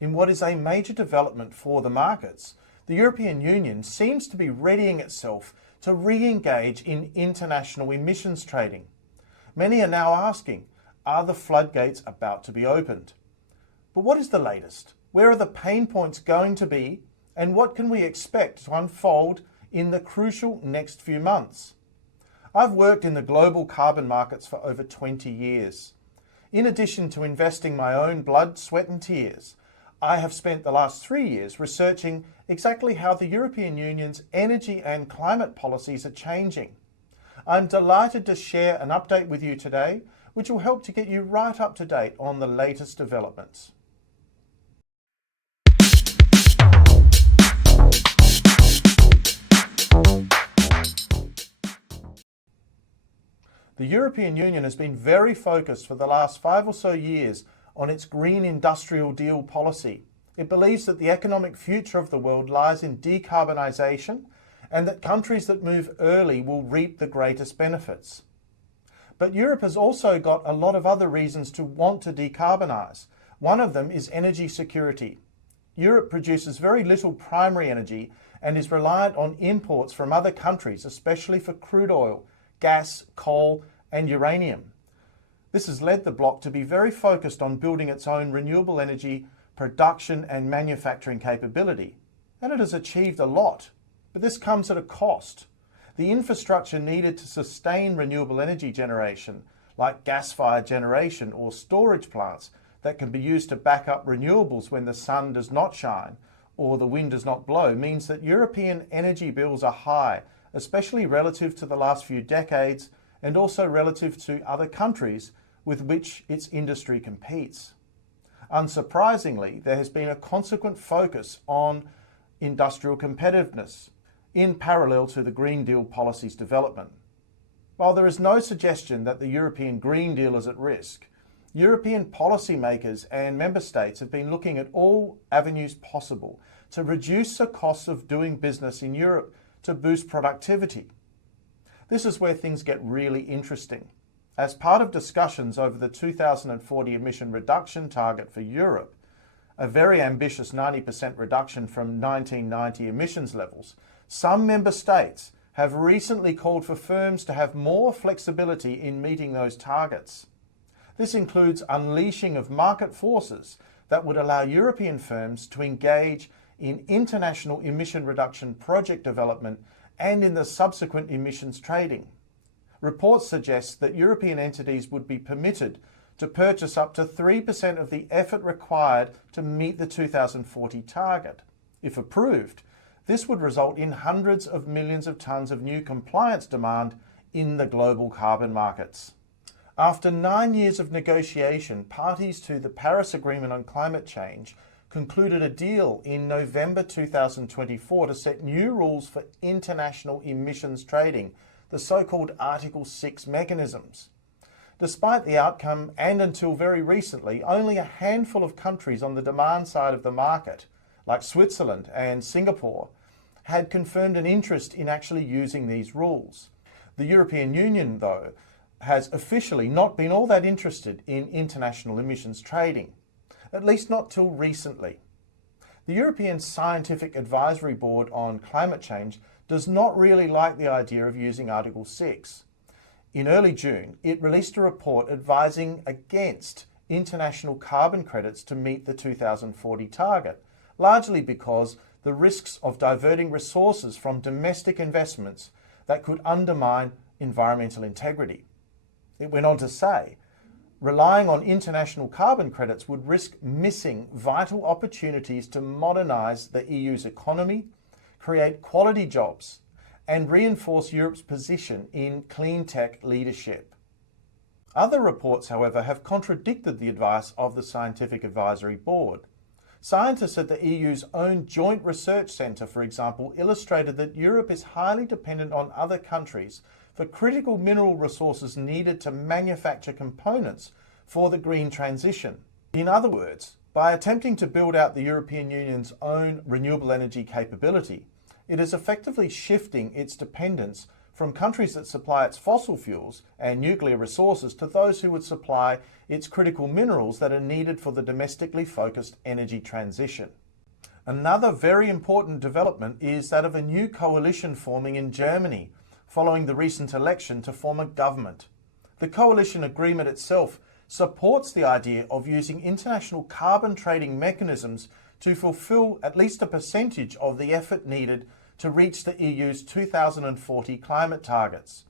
in what is a major development for the markets, the European Union seems to be readying itself to re-engage in international emissions trading. Many are now asking, are the floodgates about to be opened? But what is the latest? Where are the pain points going to be? And what can we expect to unfold in the crucial next few months? I've worked in the global carbon markets for over 20 years. In addition to investing my own blood, sweat and tears, I have spent the last 3 years researching exactly how the European Union's energy and climate policies are changing. I'm delighted to share an update with you today, which will help to get you right up to date on the latest developments. The European Union has been very focused for the last 5 or so years on its Green Industrial Deal policy. It believes that the economic future of the world lies in decarbonisation and that countries that move early will reap the greatest benefits. But Europe has also got a lot of other reasons to want to decarbonise. One of them is energy security. Europe produces very little primary energy and is reliant on imports from other countries, especially for crude oil, gas, coal and uranium. This has led the bloc to be very focused on building its own renewable energy production and manufacturing capability. And it has achieved a lot, but this comes at a cost. The infrastructure needed to sustain renewable energy generation, like gas-fired generation or storage plants that can be used to back up renewables when the sun does not shine or the wind does not blow, means that European energy bills are high, especially relative to the last few decades and also relative to other countries with which its industry competes. Unsurprisingly, there has been a consequent focus on industrial competitiveness in parallel to the Green Deal policy's development. While there is no suggestion that the European Green Deal is at risk, European policymakers and member states have been looking at all avenues possible to reduce the costs of doing business in Europe to boost productivity. This is where things get really interesting. As part of discussions over the 2040 emission reduction target for Europe, a very ambitious 90% reduction from 1990 emissions levels, some member states have recently called for firms to have more flexibility in meeting those targets. This includes unleashing of market forces that would allow European firms to engage in international emission reduction project development and in the subsequent emissions trading. Reports suggest that European entities would be permitted to purchase up to 3% of the effort required to meet the 2040 target. If approved, this would result in hundreds of millions of tonnes of new compliance demand in the global carbon markets. After 9 years of negotiation, parties to the Paris Agreement on Climate Change concluded a deal in November 2024 to set new rules for international emissions trading, the so-called Article 6 mechanisms. Despite the outcome, and until very recently, only a handful of countries on the demand side of the market, like Switzerland and Singapore, had confirmed an interest in actually using these rules. The European Union, though, has officially not been all that interested in international emissions trading, at least not till recently. The European Scientific Advisory Board on Climate Change does not really like the idea of using Article 6. In early June, it released a report advising against international carbon credits to meet the 2040 target, largely because the risks of diverting resources from domestic investments that could undermine environmental integrity. It went on to say, relying on international carbon credits would risk missing vital opportunities to modernise the EU's economy, create quality jobs, and reinforce Europe's position in clean tech leadership. Other reports, however, have contradicted the advice of the Scientific Advisory Board. Scientists at the EU's own Joint Research Centre, for example, illustrated that Europe is highly dependent on other countries for critical mineral resources needed to manufacture components for the green transition. In other words, by attempting to build out the European Union's own renewable energy capability, it is effectively shifting its dependence from countries that supply its fossil fuels and nuclear resources to those who would supply its critical minerals that are needed for the domestically focused energy transition. Another very important development is that of a new coalition forming in Germany following the recent election to form a government. The coalition agreement itself supports the idea of using international carbon trading mechanisms to fulfill at least a percentage of the effort needed to reach the EU's 2040 climate targets.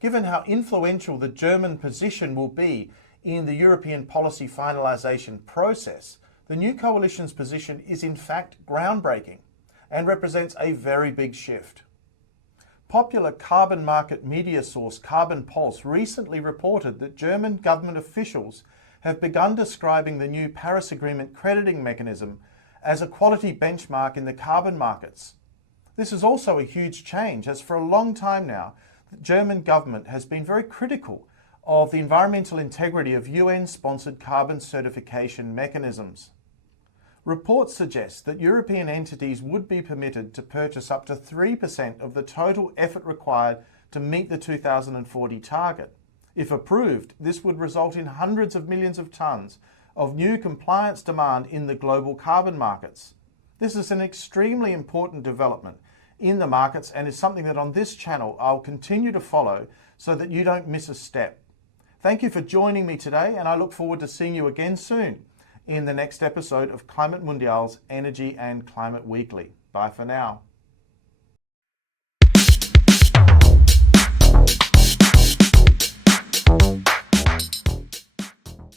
Given how influential the German position will be in the European policy finalisation process, the new coalition's position is in fact groundbreaking and represents a very big shift. Popular carbon market media source Carbon Pulse recently reported that German government officials have begun describing the new Paris Agreement crediting mechanism as a quality benchmark in the carbon markets. This is also a huge change, as for a long time now, the German government has been very critical of the environmental integrity of UN-sponsored carbon certification mechanisms. Reports suggest that European entities would be permitted to purchase up to 3% of the total effort required to meet the 2040 target. If approved, this would result in hundreds of millions of tonnes of new compliance demand in the global carbon markets. This is an extremely important development in the markets and is something that on this channel I'll continue to follow so that you don't miss a step. Thank you for joining me today, and I look forward to seeing you again soon in the next episode of Climate Mundial's Energy and Climate Weekly. Bye for now.